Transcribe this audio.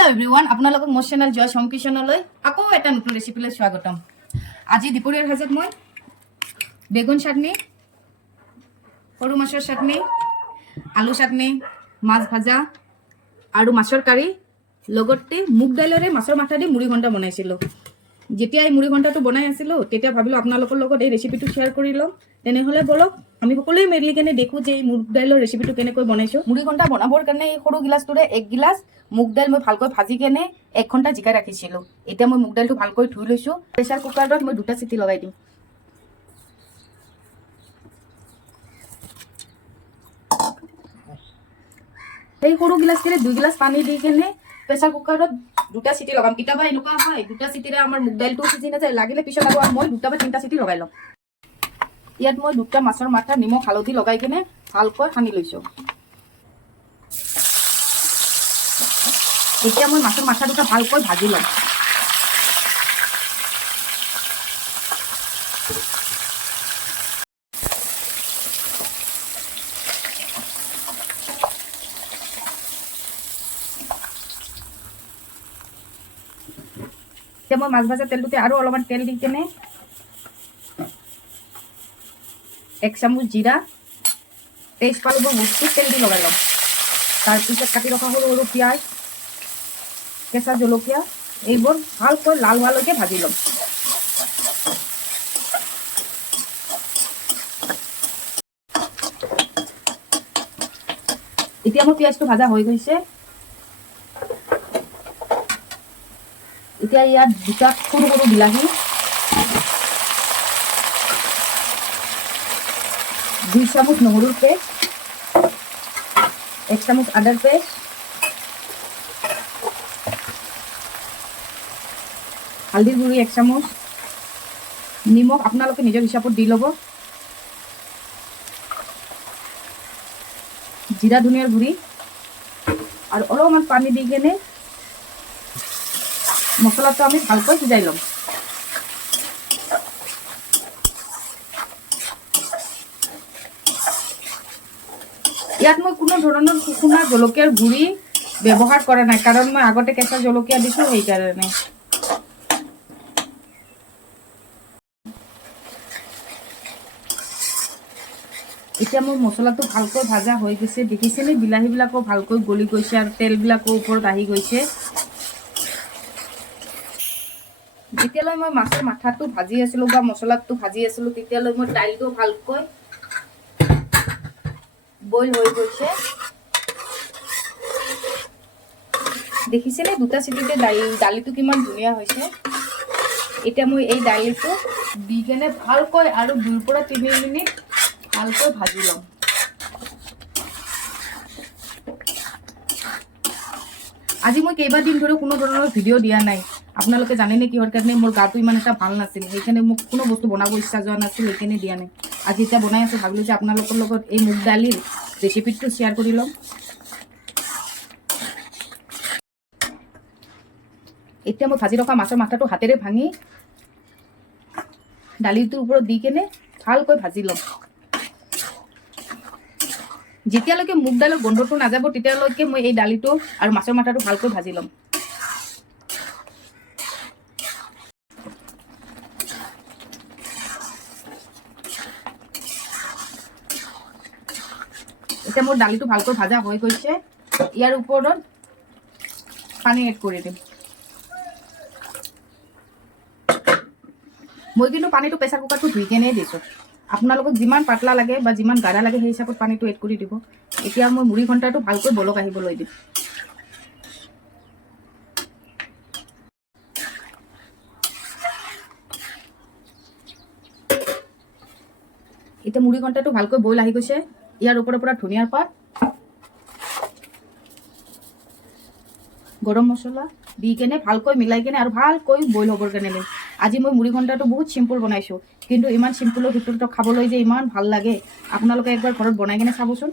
Hello everyone আপোনালোকক মোৰ channel জয় সংকিশনলৈ আকৌ এটা নতুন ৰেচিপিলৈ স্বাগতম। আজি দুপৰীয়াৰ সাজত মই বেগুন চাটনি, সৰু মাছৰ চাটনি, আলু চাটনি, মাছ ভাজা আৰু মাছৰ কাৰি লগতে মুগ দাইলৰে মাছৰ মাথা দি মুড়ি ঘণ্টা বনাইছিলো। যেতিয়া এই মুড়ি ঘণ্টাটো বনাই আছিলো তেতিয়া ভাবিলো আপোনালোকৰ লগত এই ৰেচিপিটো শেয়াৰ কৰি লম। তেনেহলে বলক আমি সকলোৱে মিলি কেনে দেখো যে এই মুগ দাইলৰ ৰেচিপিটো কেনেকৈ বনাইছো। মুড়ি ঘণ্টা বনাবৰ কাৰণে এই সৰু গিলাছটোৰে 1 গিলাছ মুগ দাইল মই ভালকৈ ভাজি কেনে 1 ঘণ্টা জিকাই ৰাখিছিলো। এতিয়া মই মুগ দাইলটো ভালকৈ ধুই লৈছো। প্ৰেসাৰ কুকাৰত মই 2টা চিটি লগাই দিম। এই সৰু গিলাছৰে 2 গিলাছ পানী দি কেনে প্ৰেসাৰ কুকাৰত 2টা চিটি লগাম। কিতাবা এনেকুৱা হয় 2টা চিটিৰে আমাৰ মুগ দাইলটো সিজি নাযায়, লাগিলে পিছত আৰু মই 2টা বা 3টা চিটি লগাই লম। ইয়াত মই 2টা মাছৰ মাথা নিমখ হালধি লগাই কেনে ভালকৈ সানি লৈছো। এতিয়া মই মাছৰ মাথা দুটা ভালকৈ ভাজি লম। এতিয়া মই মাছ ভাজা তেলটোতে আৰু অলপমান তেল দি কেনে 1 চামুচ জিৰা, তেজপাত বস্তু তেল দি লগাই লম। তাৰপিছত কাটি ৰখা সৰু সৰু পিঁয়াজ, কেঁচা জলকীয়া এইবোৰ ভালকৈ লাল হোৱালৈকে ভাজি লম। এতিয়া মোৰ পিঁয়াজটো ভাজা হৈ গৈছে। এতিয়া ইয়াত 2টা সৰু সৰু বিলাহী, 2 চামুচ নহৰুৰ পেষ্ট, 1 চামুচ আদাৰ পেষ্ট, হালধিৰ গুড়ি 1 চামুচ, নিমখ আপোনালোকে নিজৰ হিচাপত দি ল'ব, জিৰা ধনিয়াৰ গুড়ি আৰু অলপমান পানী দি কেনে মছলাটো আমি ভালকৈ সিজাই ল'ম। ইয়াত মই কোনো ধৰণৰ শুকনা জলকীয়াৰ গুড়ি ব্যৱহাৰ কৰা নাই, কাৰণ মই আগতে কেঁচা জলকীয়া দিছো সেইকাৰণে। এতিয়া মোৰ মছলাটো ভালকৈ ভাজা হৈ গৈছে। দেখিছেনে বিলাহীবিলাকো ভালকৈ গলি গৈছে আৰু তেলবিলাকো ওপৰত আহি গৈছে। যেতিয়ালৈ মই মাছৰ মাথাটো ভাজি আছিলো বা মছলাটো ভাজি আছিলো তেতিয়ালৈ মই দাইলটো ভালকৈ বইল হৈ গৈছে। দেখিছেনে 2টা চিটিতে দালিটো কিমান ধুনীয়া হৈছে। এতিয়া মই এই দালিটো দি কেনে ভালকৈ আৰু 2 পৰা 3 মিনিট ভালকৈ ভাজি লম। আজি মই কেইবাদিন ধৰি কোনো ধৰণৰ ভিডিঅ' দিয়া নাই। আপোনালোকে জানেনে কিহৰ কাৰণে? মোৰ গাটো ইমান এটা ভাল নাছিল, সেইকাৰণে মোক কোনো বস্তু বনাব ইচ্ছা যোৱা নাছিল, সেইকাৰণে দিয়া নাই। আজি এতিয়া বনাই আছো, ভাবিলো যে আপোনালোকৰ লগত এই মুগ দালিৰ ৰেচিপিটো শ্বেয়াৰ কৰি ল'ম। এতিয়া মই ভাজি ৰখা মাছৰ মাথাটো হাতেৰে ভাঙি দালিটোৰ ওপৰত দি কেনে ভালকৈ ভাজি ল'ম। যেতিয়ালৈকে মুগ দাইলৰ গোন্ধটো নাযাব তেতিয়ালৈকে মই এই দালিটো আৰু মাছৰ মাথাটো ভালকৈ ভাজি ল'ম। এতিয়া মোৰ দালিটো ভালকৈ ভাজা হৈ গৈছে। ইয়াৰ ওপৰত পানী এড কৰি দিম। মই কিন্তু পানীটো প্ৰেসাৰ কুকাৰটো ধুই কেনে দিছো। আপোনালোকক যিমান পাতলা লাগে বা যিমান গাঢ়া লাগে সেই হিচাপত পানীটো এড কৰি দিব। এতিয়া মই মুড়ি ঘণ্টাটো ভালকৈ বলক আহিবলৈ দিম। এতিয়া মুড়ি ঘণ্টাটো ভালকৈ বইল আহি গৈছে। ইয়াৰ ওপৰৰ পৰা ধনিয়াৰ পাত, গৰম মছলা দি কেনে ভালকৈ মিলাই কেনে আৰু ভালকৈ বইল হ'বৰ কাৰণে দিম। আজি মই মুড়ি ঘণ্টাটো বহুত চিম্পুল বনাইছো, কিন্তু ইমান চিম্পুলৰ ভিতৰতো খাবলৈ যে ইমান ভাল লাগে। আপোনালোকে একবাৰ ঘৰত বনাই কেনে চাবচোন।